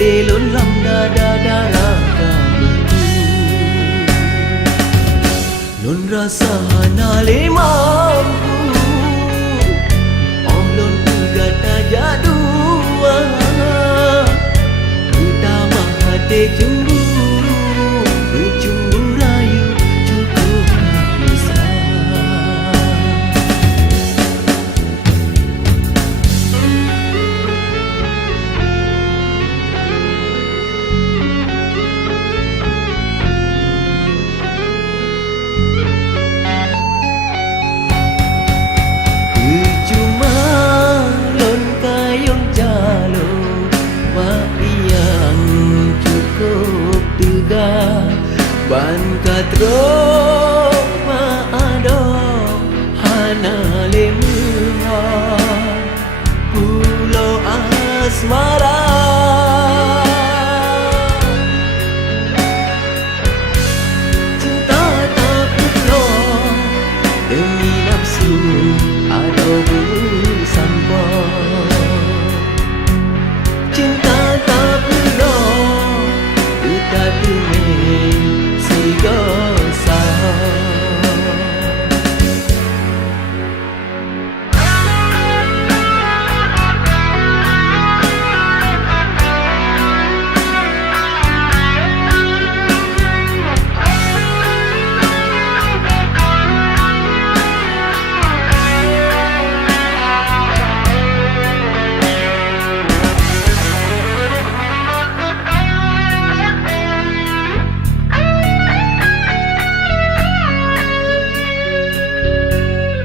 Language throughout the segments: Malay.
Delon lam dada darah kamu Lon rasa hanale mampu Olon ugat aja dua Utama hati cemburu Bercumbu rayu cukup bisa Ban katro maado hana lemuha pulau asmara cinta tak pernah demi nafsu atau bersambar cinta tak pernah tak demi dosa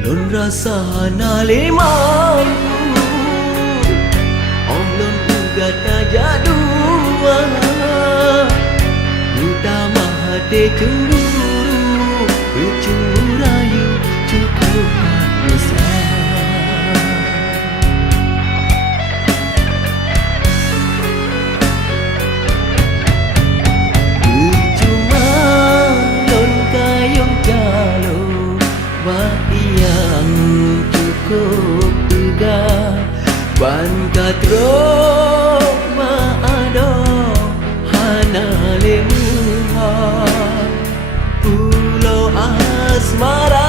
Lon rasa hanale mampu Olon ugat aja dua Utama hati cemburu Bercumbu rayu cukup bisa Percuma lon kayong jalo yang cukup tegar Ban katro maado hana lemuha pulau asmara